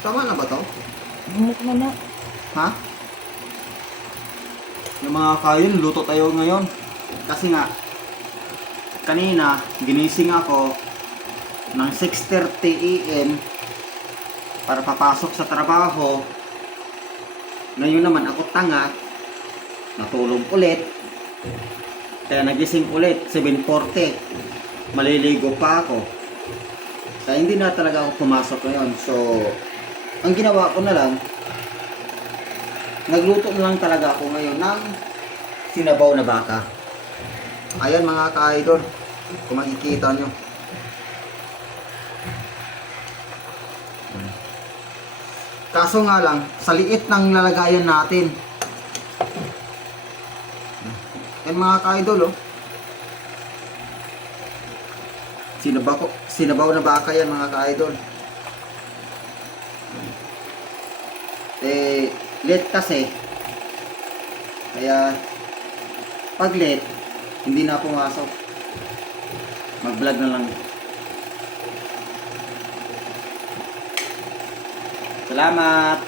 Tama na ba to? Bumuk na na. Ha? Yung mga kayon, luto tayo ngayon. Kasi nga, kanina, ginising ako ng 6:30 AM para papasok sa trabaho. Ngayon naman ako tanga, natulog ulit. Kaya nagising ulit, 7:40. Maliligo pa ako. Kaya hindi na talaga ako pumasok ngayon. So, ang ginawa ko na lang, nagluto na lang talaga ako ngayon ng sinabaw na baka. Ayan mga ka-idol, kung makikita nyo. Kaso nga lang, sa liit ng lalagayan natin. Ayan mga ka-idol, oh. Sinabaw na baka yan mga ka-idol. Eh, late kasi. Kaya, pag late, hindi na pumasok. Mag-vlog na lang. Salamat!